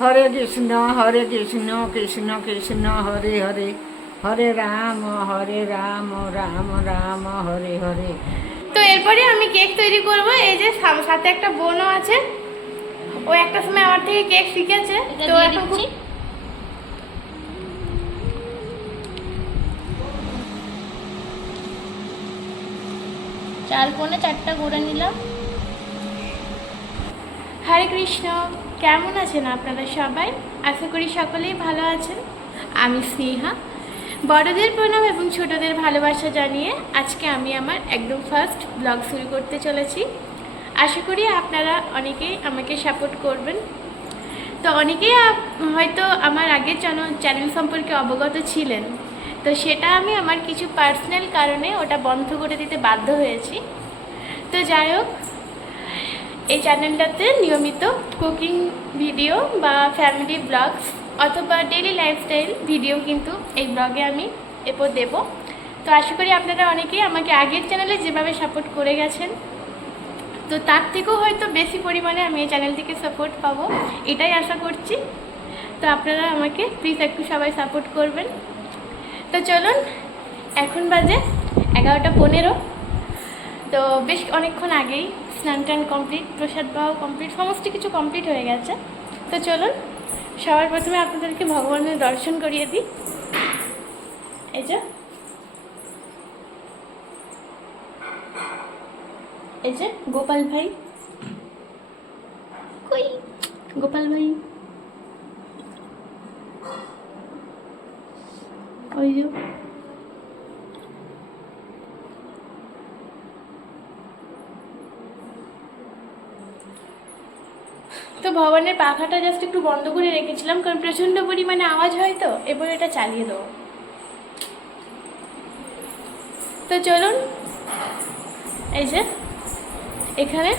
হরে কৃষ্ণ কৃষ্ণ কৃষ্ণ হরে হরে, হরে রাম রাম রাম হরে হরে। তো এরপরে আমি কেক তৈরি করব। এই যে সাথে একটা বোনও আছে, ও একটা সময় আমার থেকে কেক শিখেছে। তো এখন চাল পনে 4টা করে নিলাম। হরে কৃষ্ণ, কেমন আছেন আপনারা সবাই? আশা করি সকলেই ভালো আছেন। আমি স্নেহা। বড়দের প্রণাম এবং ছোটদের ভালোবাসা জানিয়ে আজকে আমি আমার একদম ফার্স্ট ব্লগ শুরু করতে চলেছি। আশা করি আপনারা অনেকেই আমাকে সাপোর্ট করবেন। তো অনেকেই হয়তো আমার আগের চ্যানেল সম্পর্কে অবগত ছিলেন, তো সেটা আমি আমার কিছু পার্সোনাল কারণে ওটা বন্ধ করে দিতে বাধ্য হয়েছি। তো যাই হোক, এই চ্যানেলটাতে নিয়মিত কুকিং ভিডিও বা ফ্যামিলি ব্লগস অথবা ডেইলি লাইফস্টাইল ভিডিও কিন্তু এই ব্লগে আমি এরপর দেব। তো আশা করি আপনারা অনেকেই আমাকে আগের চ্যানেলে যেভাবে সাপোর্ট করে গেছেন, তো তার থেকেও হয়তো বেশি পরিমাণে আমি এই চ্যানেল থেকে সাপোর্ট পাবো, এটাই আশা করছি। তো আপনারা আমাকে প্লিজ একটু সবাই সাপোর্ট করবেন। তো চলুন, এখন বাজে 11টা 15। তো বেশ অনেকক্ষণ আগেই স্নান টান কমপ্লিট, প্রসাদ পাওয়া কমপ্লিট, সমস্ত কিছু কমপ্লিট হয়ে গেছে। তো চলুন সবার প্রথমে আপনাদেরকে ভগবানের দর্শন করিয়ে দিই। এই যে গোপাল ভাই, কই গোপাল ভাই, ওই যে তো ভগবানের পাখাটা জাস্ট একটু বন্ধ করে রেখেছিলাম, কারণ প্রচণ্ড পরিমাণে আওয়াজ হয়। তো এবার এটা চালিয়ে দেবো। তো চলুন, এই যে এখানে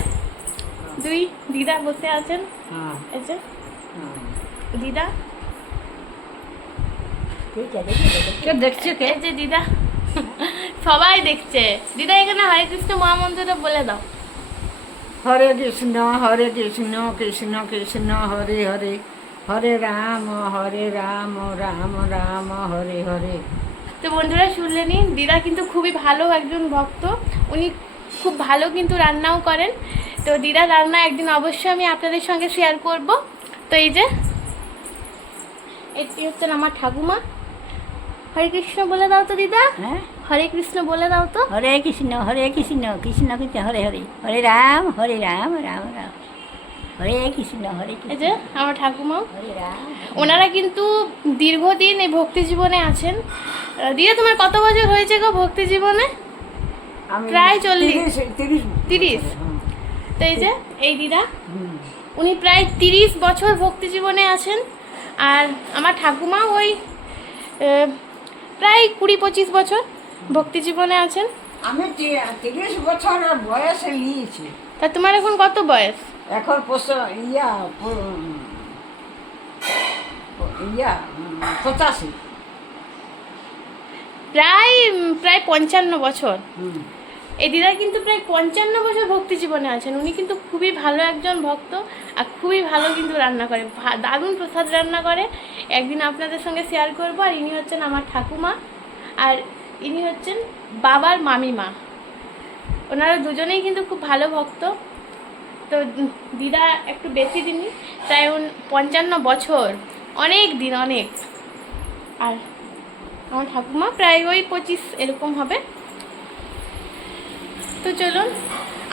2 দিদা বসে আছেন। এই যে দিদা, দেখছে কে? এই যে দিদা, সবাই দেখছে। দিদা এখানে হরে কৃষ্ণ মহামন্ত্রটা বলে দাও। হরে কৃষ্ণ কৃষ্ণ কৃষ্ণ হরে হরে, হরে রাম রাম রাম হরে হরে। তো বন্ধুরা শুনলেনই, দিদা কিন্তু খুবই ভালো একজন ভক্ত। উনি খুব ভালো কিন্তু রান্নাও করেন। তো দিদা রান্না একদিন অবশ্যই আমি আপনাদের সঙ্গে শেয়ার করব। তো এই যে এটি হচ্ছেন আমার ঠাকুমা। হরে কৃষ্ণ বলে দাও তো দিদা। হ্যাঁ, হরে কৃষ্ণ বলে দাও তো। হরে কৃষ্ণ কৃষ্ণ কৃষ্ণ হরে হরে, হরে রাম রাম রাম হরে কৃষ্ণ হরে কৃষ্ণ। এই যে আমার ঠাকুমা, হরে রাম। ওনারা কিন্তু দীর্ঘদিন এই ভক্তি জীবনে আছেন। দিদা তোমার কত বছর হয়েছে গো ভক্তি জীবনে? প্রায় 30। তো এই যে এই দিদা, উনি প্রায় 30 বছর ভক্তি জীবনে আছেন। আর আমার ঠাকুমা ওই প্রায় 20-25 বছর ভক্তি জীবনে আছেন। আমি 30 বছর বয়সে নিয়েছি। তা তোমার এখন কত বয়স? এখন ইয়া 85। প্রায় 55 বছর। এই দিদা কিন্তু প্রায় 55 বছর ভক্তি জীবনে আছেন। উনি কিন্তু খুবই ভালো একজন ভক্ত, আর খুবই ভালো কিন্তু রান্না করে, দারুণ প্রসাদ রান্না করে। একদিন আপনাদের সঙ্গে শেয়ার করবো। আর ইনি হচ্ছেন আমার ঠাকুমা, আর ইনি হচ্ছেন বাবার মামিমা। ওনারা দুজনেই কিন্তু খুব ভালো ভক্ত। তো দিদা একটু বেশি দিনই, প্রায় 55 বছর, অনেক দিন, অনেক। আর আমার ঠাকুমা প্রায় ওই 25 এরকম হবে। তো চলুন,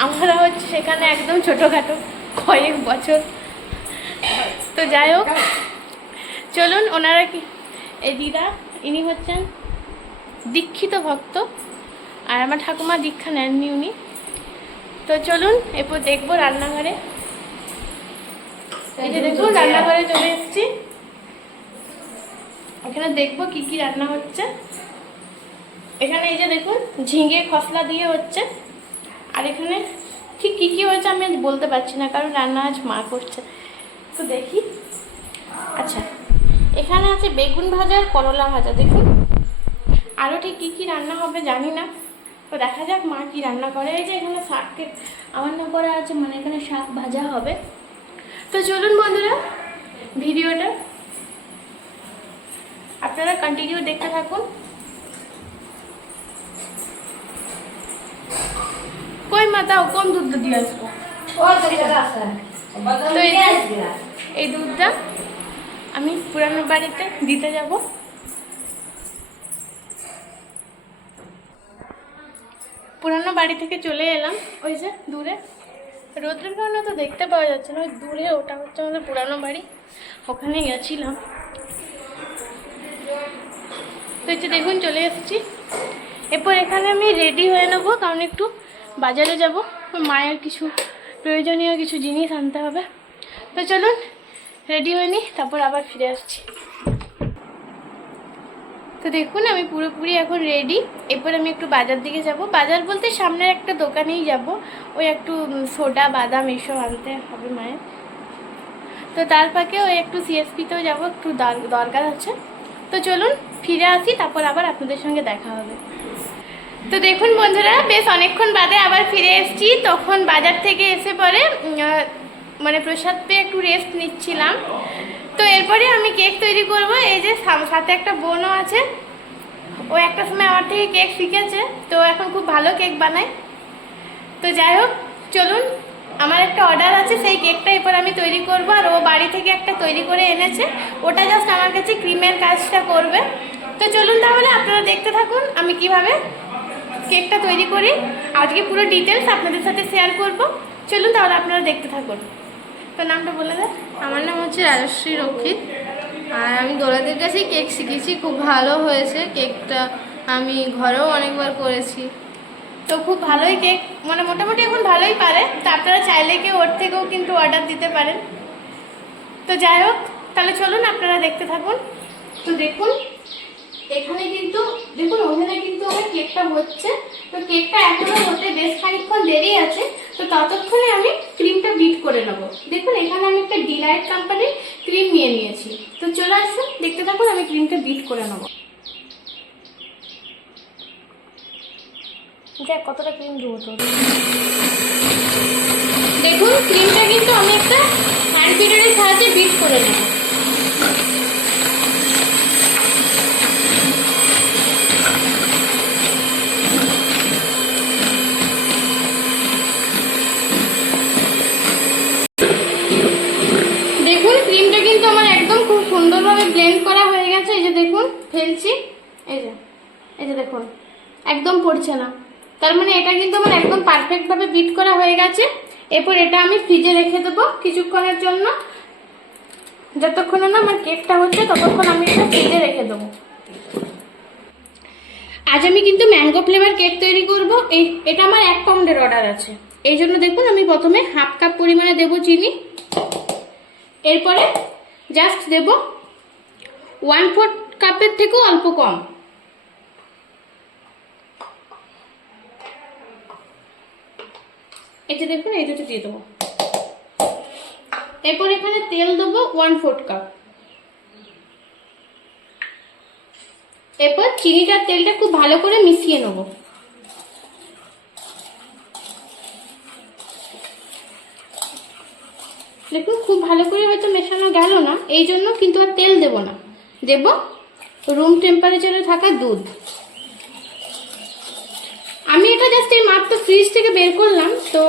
আমরা হচ্ছে সেখানে একদম ছোটোখাটো, কয়েক বছর। তো যাই হোক, চলুন ওনারা কি, এই দিদা ইনি হচ্ছেন দীক্ষিত ভক্ত, আর আমার ঠাকুমা দীক্ষা নেননি উনি। তো চলুন এরপর দেখবো রান্নাঘরে। এই যে দেখুন রান্নাঘরে চলে এসেছি। এখানে দেখবো কি কি রান্না হচ্ছে। এখানে এই যে দেখুন ঝিঙে খসলা দিয়ে হচ্ছে। আর এখানে ঠিক কী কী হয়েছে আমি আজ বলতে পারছি না, কারণ রান্না আজ মা করছে। তো দেখি। আচ্ছা, এখানে আছে বেগুন ভাজা আর করলা ভাজা। দেখুন আরও ঠিক কী কী রান্না হবে জানি না, তো দেখা যাক মা কী রান্না করে। এই যে এখানে শাককে আমার না করা আছে, মানে এখানে শাক ভাজা হবে। তো চলুন বন্ধুরা ভিডিওটা, আপনারা কন্টিনিউ দেখতে থাকুন। কই মা দাও, কোন দুধটা দিয়ে আসবো? তো এই দুধটা আমি পুরানো বাড়িতে দিতে যাব। পুরানো বাড়ি থেকে চলে এলাম, ওই যে দূরে, রোদ্রের কারণে তো দেখতে পাওয়া যাচ্ছে না, ওই দূরে ওটা হচ্ছে আমাদের পুরানো বাড়ি, ওখানে গেছিলাম। তো এই যে দেখুন চলে এসেছি। এরপর এখানে আমি রেডি হয়ে নেবো, কারণ একটু বাজারে যাব, মায়ের কিছু প্রয়োজনীয় কিছু জিনিস আনতে হবে। তো চলুন রেডি হয়ে নিই, তারপর আবার ফিরে আসছি। তো দেখুন আমি পুরোপুরি এখন রেডি। এরপর আমি একটু বাজার দিকে যাব, বাজার বলতে সামনের একটা দোকানেই যাব, ওই একটু সোডা বাদাম এসব আনতে হবে মায়ের। তো তার ফাঁকে ওই একটু সিএসপিতেও যাব, একটু দরকার আছে। তো চলুন ফিরে আসি, তারপর আবার আপনাদের সঙ্গে দেখা হবে। তো দেখুন বন্ধুরা, বেশ অনেকক্ষণ বাদে আবার ফিরে এসেছি। তখন বাজার থেকে এসে পরে মানে প্রসাদ পেয়ে একটু রেস্ট নিচ্ছিলাম। তো এরপরে আমি কেক তৈরি করব। এই যে সাথে একটা বোনও আছে, ও একটা সময় আমার থেকে কেক শিখেছে, তো এখন খুব ভালো কেক বানায়। তো যাই হোক, চলুন, আমার একটা অর্ডার আছে, সেই কেকটা এরপর আমি তৈরি করব। আর ও বাড়ি থেকে একটা তৈরি করে এনেছে, ওটা জাস্ট আমার কাছে ক্রিমের কাজটা করবে। তো চলুন তাহলে আপনারা দেখতে থাকুন আমি কিভাবে কেকটা তৈরি করি। আজকে পুরো ডিটেলস আপনাদের সাথে শেয়ার করব। চলুন তাহলে আপনারা দেখতে থাকুন। তো নামটা বলে দেন। আমার নাম হচ্ছে রাজশ্রী রক্ষিত, আর আমি দোলাদের কাছেই কেক শিখেছি। খুব ভালো হয়েছে কেকটা, আমি ঘরেও অনেকবার করেছি। তো খুব ভালোই কেক, মানে মোটামুটি এখন ভালোই পারে। তো আপনারা চাইলে কি ওর থেকেও কিন্তু অর্ডার দিতে পারেন। তো যাই হোক, তাহলে চলুন আপনারা দেখতে থাকুন। তো দেখুন এখানে কিন্তু দেখুন ওখানে কিন্তু আমার কেকটা হচ্ছে। তো কেকটা এখনো হতে বেশ খানিকক্ষণ দেরি আছে। তো ততক্ষণে আমি ক্রিমটা বিট করে নেব। দেখুন এখানে আমি একটা ডিলাইট কোম্পানির ক্রিম নিয়ে নিয়েছি। তো চলে আসুন, দেখতে থাকুন আমি ক্রিমটা বিট করে নেব। দেখ কতটা ক্রিম দেবো তোর। দেখুন ক্রিমটা কিন্তু আমি একটা হ্যান্ড বিটারের সাহায্যে বিট করে নেব। দেখুন ক্রিমটা কিন্তু আমার একদম খুব সুন্দরভাবে ব্লেন্ড করা হয়ে গেছে। এই যে দেখুন ফেলছি, এই যে দেখুন একদম পড়ছে না, তার মানে এটা কিন্তু আমার একদম পারফেক্টভাবে বিট করা হয়ে গেছে। এরপর এটা আমি ফ্রিজে রেখে দেবো কিছুক্ষণের জন্য, যতক্ষণে না আমার কেকটা হচ্ছে ততক্ষণ আমি এটা ফ্রিজে রেখে দেবো। আজ আমি কিন্তু ম্যাঙ্গো ফ্লেভার কেক তৈরি করব। এটা আমার 1 পাউন্ডের অর্ডার আছে, এই জন্য দেখুন আমি প্রথমে হাফ কাপ পরিমাণে দেবো চিনি। এরপরে জাস্ট দেব 1/4 কাপের থেকেও অল্প কম। এই যে দেখুন এই দুটো দিয়ে দেবো। এরপর এখানে তেল দেবো 1/4 কাপ। এরপর চিনিটার তেলটা খুব ভালো করে মিশিয়ে নেব। দেখুন খুব ভালো করে হয়তো মেশানো গেল না, এই জন্য কিন্তু আর তেল দেব না, দেব রুম টেম্পারেচারে থাকা দুধ। আমি এটা জাস্ট এই মাত্র ফ্রিজ থেকে বের করলাম, তো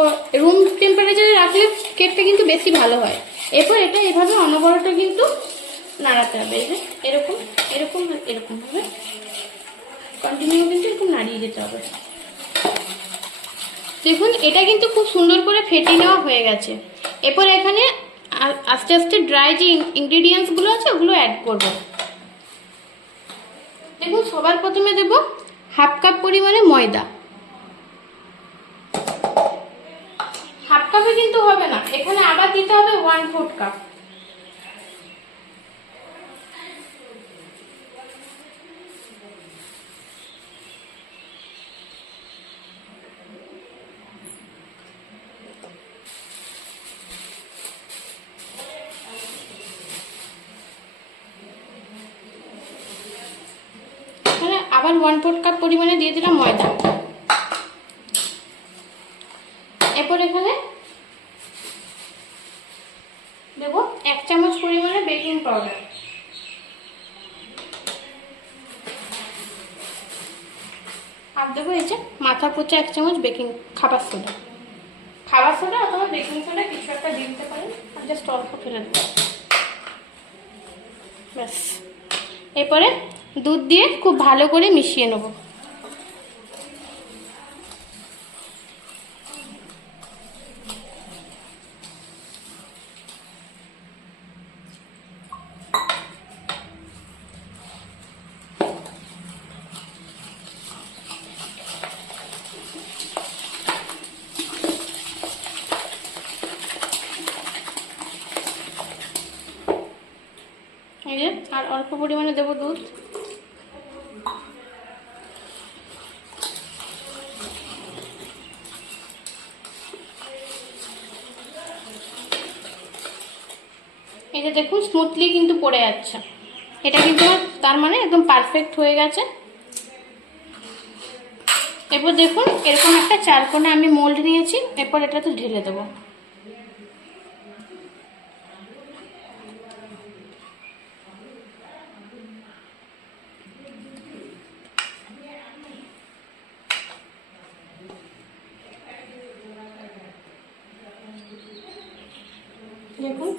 রুম টেম্পারেচারে রাখলে কেকটা কিন্তু বেশি ভালো হয়। এরপর এটা এভাবে অনবরত কিন্তু নাড়াতে হবে। এই যে এরকম এরকম এরকম ভাবে কন্টিনিউ কিন্তু এরকম নাড়িয়ে যেতে হবে। দেখুন এটা কিন্তু খুব সুন্দর করে ফেটে নেওয়া হয়ে গেছে। এরপর এখানে আস্তে আস্তে ড্রাই যে ইনগ্রিডিয়েন্টসগুলো আছে ওগুলো অ্যাড করব। দেখুন সবার প্রথমে দেব হাফ কাপ পরিমাণে ময়দা। হাফ কাপে কিন্তু হবে না, এখানে আবার দিতে হবে 1/4 কাপ। আবার 1/4 কাপ পরিমাণে দিয়ে দিলাম ময়দা। এরপর এখানে দেব 1 চামচ পরিমাণে বেকিং পাউডার। আর দেবো এই যে মাথা পোচা 1 চামচ বেকিং খাবার সোডা। খাবার সোডা অথবা বেকিং সোডা কিছু একটা দিয়ে দিতে পারেন, আর জাস্ট অল্প ফেলে দেবো, ব্যাস। এরপরে দুধ দিয়ে খুব ভালো করে মিশিয়ে নেব। এই যে আর অল্প পরিমাণে দেবো দুধ। এই যে দেখুন স্মুথলি কিন্তু পড়ে যাচ্ছে, এটা কিন্তু তার মানে একদম পারফেক্ট হয়ে গেছে। এরপর দেখুন এরকম একটা 4 কোণা আমি মোল্ড নিয়েছি, এরপর এটাতে ঢেলে দেবো। দেখুন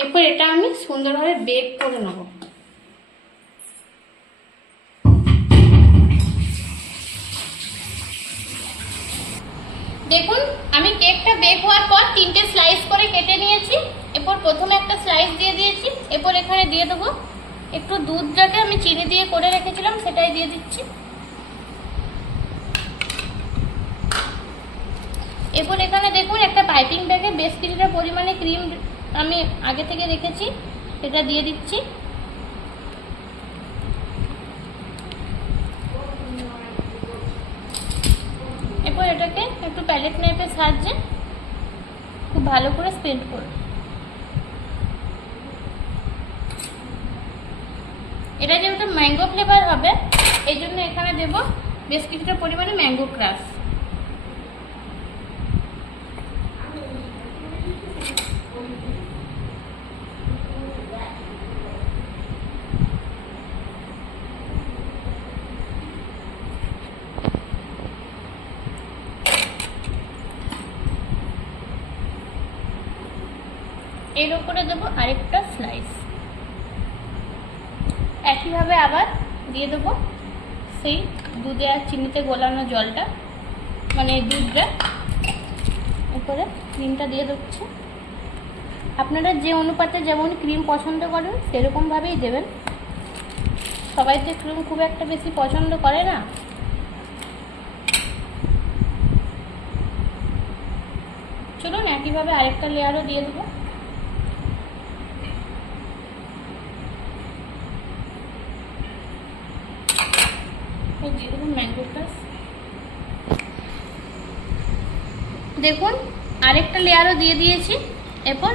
এরপর এটা আমি সুন্দরভাবে বেক করে নেব। দেখুন আমি কেকটা বেক হওয়ার পর 3টে স্লাইস করে কেটে নিয়েছি। এরপর প্রথমে একটা স্লাইস দিয়ে দিয়েছি, এরপর এখানে দিয়ে দেবো একটু দুধ, যাকে আমি চিনি দিয়ে করে রেখেছিলাম সেটাই দিয়ে দিচ্ছি। এরপর এখানে দেখুন একটা পাইপিং ব্যাগে বেশ কিছুটা পরিমাণে ক্রিম আমি আগে থেকে রেখেছি, এটা দিয়ে দিচ্ছি। এরপর এটাকে একটু প্যালেট নাইফের সাহায্যে খুব ভালো করে স্প্রেড করব। এটা যেহেতু ম্যাঙ্গো ফ্লেভার হবে এই জন্য এখানে দেব বেশ কিছুটা পরিমাণে ম্যাঙ্গো ক্রাশ। এর উপরে দেবো আরেকটা স্লাইস। একইভাবে আবার দিয়ে দেবো সেই দুধে আর চিনিতে গোলানো জলটা, মানে দুধটা, উপরে ক্রিমটা দিয়ে দিচ্ছি। আপনারা যে অনুপাতে যেমন ক্রিম পছন্দ করেন সেরকমভাবেই দেবেন। সবাই তো ক্রিম খুব একটা বেশি পছন্দ করে না। চলুন একইভাবে আরেকটা লেয়ারও দিয়ে দেবো। ম্যাঙ্গো ক্রাশ দেখুন আরেকটা লেয়ারও দিয়ে দিয়েছি। এরপর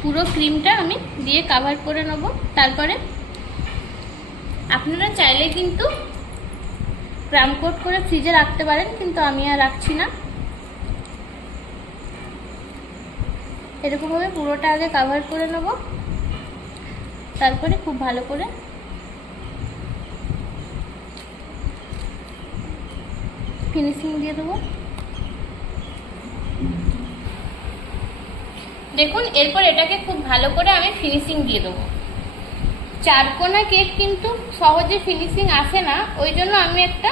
পুরো ক্রিমটা আমি দিয়ে কভার করে নেব। তারপরে আপনারা চাইলে কিন্তু ক্রাম কোট করে ফ্রিজে রাখতে পারেন, কিন্তু আমি আর রাখছি না। এরকমভাবে পুরোটা আগে কভার করে নেব, তারপরে খুব ভালো করে ফিনিশিং দিয়ে দেবো। দেখুন এরপর এটাকে খুব ভালো করে আমি ফিনিশিং দিয়ে দেবো। 4 কোণা কেক কিন্তু সহজে ফিনিশিং আসে না, ওই জন্য আমি একটা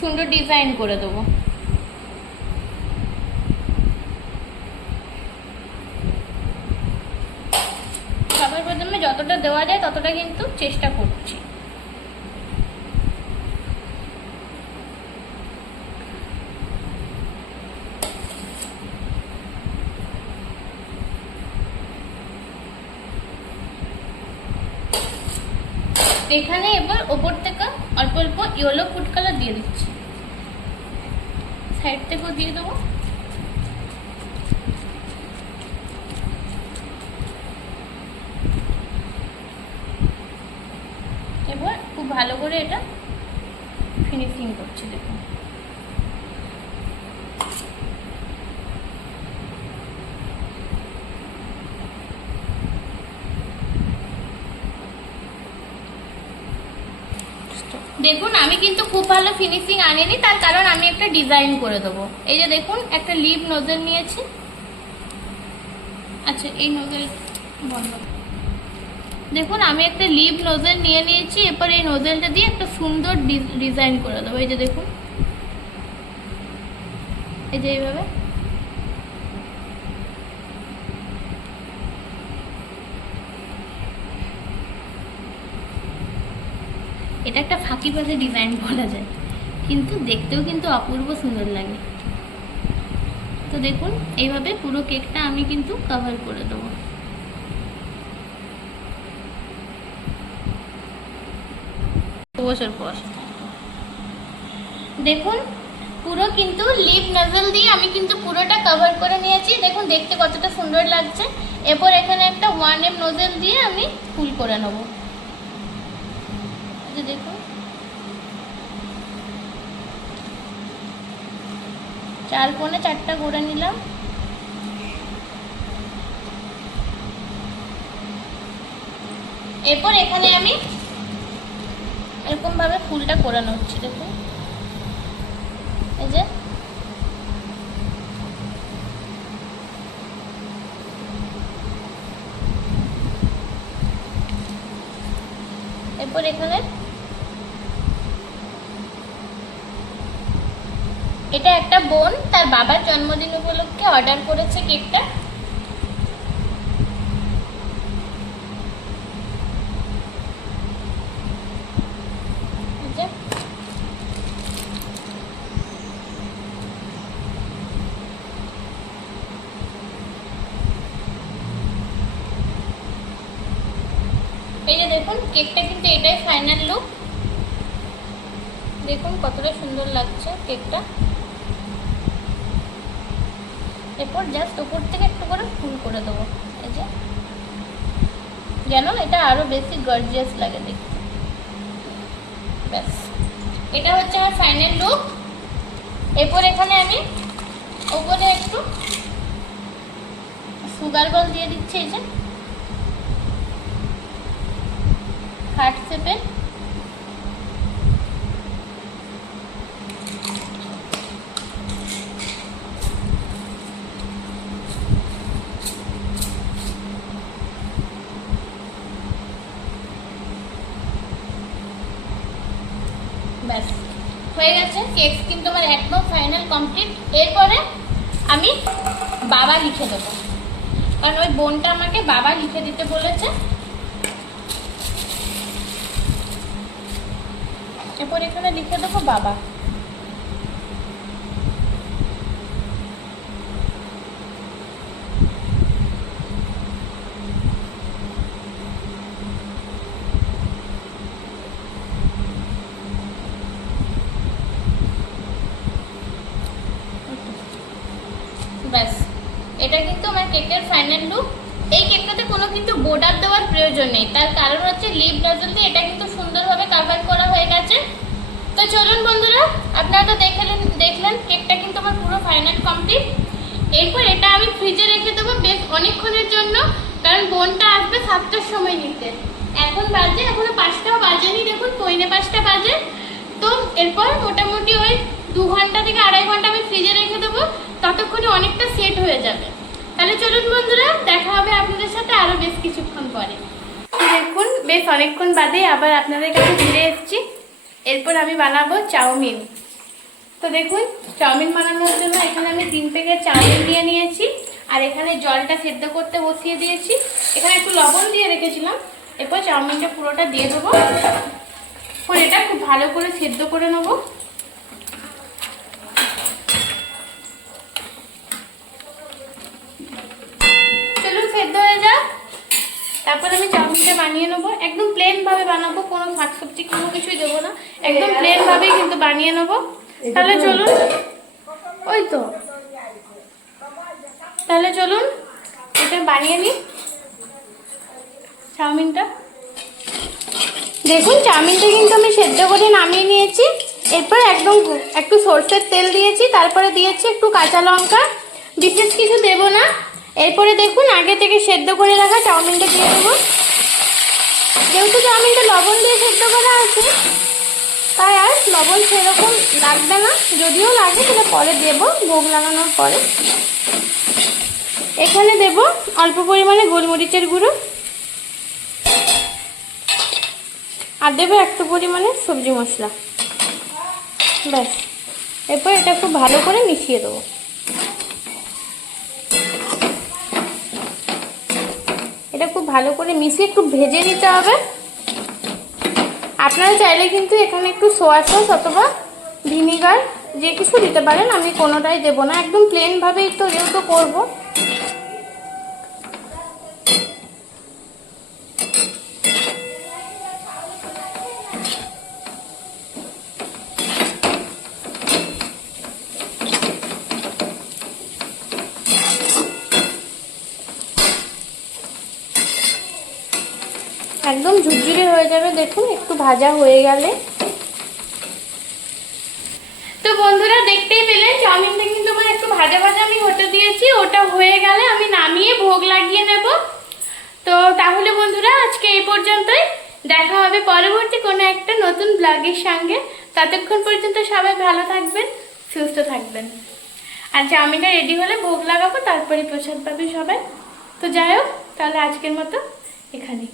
সুন্দর ডিজাইন করে দেবো। সবার প্রথমে যতটা দেওয়া যায় ততটা কিন্তু চেষ্টা করছি। এখানে এবার ওপর থেকে অল্প অল্প ইয়েলো ফুড কালার দিয়ে দিচ্ছি, সাইড থেকেও দিয়ে দেবো। এবার খুব ভালো করে এটা ফিনিশিং করছি। দেখুন দেখুন আমি কিন্তু খুব ভালো ফিনিশিং আনিনি, তার কারণ আমি একটা ডিজাইন করে দেবো। এই যে দেখুন একটা লিপ নোজেল নিয়েছি। আচ্ছা এই নোজেল বন্ধ। দেখুন আমি একটা লিপ নোজেল নিয়ে নিয়েছি, এরপর এই নোজেলটা দিয়ে একটা সুন্দর ডিজাইন করে দেবো। এই যে দেখুন, এই যে এইভাবে। এটা একটা ফাঁকি পাশে ডিজাইন বলা যায়, কিন্তু দেখতেও কিন্তু অপূর্ব সুন্দর লাগে। তো দেখুন এইভাবে পুরো কেকটা আমি কিন্তু কভার করে দেবো। বছর পর দেখুন পুরো কিন্তু লিপ নজল দিয়ে আমি কিন্তু পুরোটা কভার করে নিয়েছি। দেখুন দেখতে কতটা সুন্দর লাগছে। এরপর এখানে একটা 1M নোজেল দিয়ে আমি ফুল করে নেব। দেখুন 4 কোণে 4টা করে নিলাম। এরপর এখানে আমি এরকম ভাবে ফুলটা করে নিচ্ছি। দেখুন এই যে এরপর এখানে এটা একটা বোন তার বাবার জন্মদিন উপলক্ষে অর্ডার করেছে কেকটা। এই যে দেখুন কেকটা কিন্তু এটাই ফাইনাল লুক। দেখুন কতটা সুন্দর লাগছে কেকটা। এরপর জাস্ট উপর থেকে একটু করে ফুল করে দেবো, এই যে যেন এটা আরো বেশি গর্জিয়াস লাগে দেখতে। ব্যাস এটা হচ্ছে আমার ফাইনাল লুক। এরপর এখানে আমি উপরে একটু সুগার বল দিয়ে দিচ্ছি, এই যে হার্ট শেপে। ব্যাস হয়ে গেছে কেক কিন্তু আমার একদম ফাইনাল কমপ্লিট। এরপরে আমি বাবা লিখে দেবো, কারণ ওই বোনটা আমাকে বাবা লিখে দিতে বলেছে। এরপর এখানে লিখে দেবো বাবা। ব্যাস এটা কিন্তু আমার কেকের ফাইনাল লুক। এই কেকটাতে কোনো কিন্তু বর্ডার দেওয়ার প্রয়োজন নেই, তার কারণ হচ্ছে লিপ নজল দিয়ে এটা কিন্তু সুন্দরভাবে কভার করা হয়ে গেছে। তো চলুন বন্ধুরা, আপনারা তো দেখলেন কেকটা কিন্তু আমার পুরো ফাইনাল কমপ্লিট। এরপর এটা আমি ফ্রিজে রেখে দেবো বেশ অনেকক্ষণের জন্য, কারণ বোনটা আসবে 7টার সময় নিতে। এখন বাজে এখনো 5টাও বাজেনি, দেখুন 4:45 বাজে। তো এরপর মোটামুটি ওই 2 ঘন্টা থেকে 2.5 ঘন্টা আমি ফ্রিজে রেখে দেবো, ততক্ষণে অনেকটা সেট হয়ে যাবে। তাহলে চলুন বন্ধুরা, দেখা হবে আপনাদের সাথে আরো বেশ কিছুক্ষণ পরে। দেখুন বেশ অনেকক্ষণ বাদে আবার আপনাদের কাছে ফিরে এসেছি। এরপর আমি বানাবো চাউমিন। তো দেখুন চাউমিন বানানোর জন্য এখানে আমি 3 প্যাকেট চাউমিন দিয়ে নিয়েছি, আর এখানে জলটা সেদ্ধ করতে বসিয়ে দিয়েছি। এখানে একটু লবণ দিয়ে রেখেছিলাম। এরপর চাউমিনটা পুরোটা দিয়ে দেবো, পর এটা খুব ভালো করে সেদ্ধ করে নেবো। সেদ্ধ হয়ে যাক, তারপর আমি চাউমিনটা বানিয়ে নেবো। একদম প্লেন ভাবে বানাবো, কোনো শাক সবজি কোনো কিছুই দেবো না, একদম প্লেন ভাবেই কিন্তু বানিয়ে নেবো। তাহলে চলুন, ওই তো তাহলে চলুন এটা বানিয়ে নিই চাউমিনটা। দেখুন চাউমিনটা কিন্তু আমি সেদ্ধ করে নামিয়ে নিয়েছি। এরপর একদম একটু সরষের তেল দিয়েছি, তারপরে দিয়েছি একটু কাঁচা লঙ্কা, বিশেষ কিছু দেবো না। এরপরে দেখুন আগে থেকে সেদ্ধ করে রাখা চাউমিনটা দিয়ে দেবো। যেহেতু চাউমিনটা লবণ দিয়ে সেদ্ধ করা আছে, তাই আর লবণ সেরকম লাগবে না, যদিও লাগে সেটা পরে দেবো ভোগ লাগানোর পরে। এখানে দেব অল্প পরিমাণে গোলমরিচের গুঁড়ো, আর দেবো একটু পরিমাণে সবজি মশলা। ব্যাস, এরপর এটা খুব ভালো করে মিশিয়ে দেবো। এটা খুব ভালো করে মিশিয়ে একটু ভেজে নিতে হবে। আপনারা চাইলে কিন্তু এখানে একটু সোয়া সস অথবা ভিনিগার যে কিছু দিতে পারেন, আমি কোনোটাই দেবো না, একদম প্লেনভাবেই তো যেহেতু করবো। একদম ঝুরঝুরে হয়ে যাবে, দেখুন একটু ভাজা হয়ে গেলে। তো বন্ধুরা দেখতেই পেলেন চাউমিনটা কিন্তু আমার একটু ভাজা ভাজা আমি হতে দিয়েছি, ওটা হয়ে গেলে আমি নামিয়ে ভোগ লাগিয়ে নেব। তো তাহলে বন্ধুরা আজকে এই পর্যন্তই, দেখা হবে পরবর্তী কোনো একটা নতুন ব্লগের সঙ্গে। ততক্ষণ পর্যন্ত সবাই ভালো থাকবেন, সুস্থ থাকবেন। আর চাউমিনটা রেডি হলে ভোগ লাগাবো, তারপরে প্রসাদ পাবে সবাই। তো যাই হোক, তাহলে আজকের মতো এখানেই।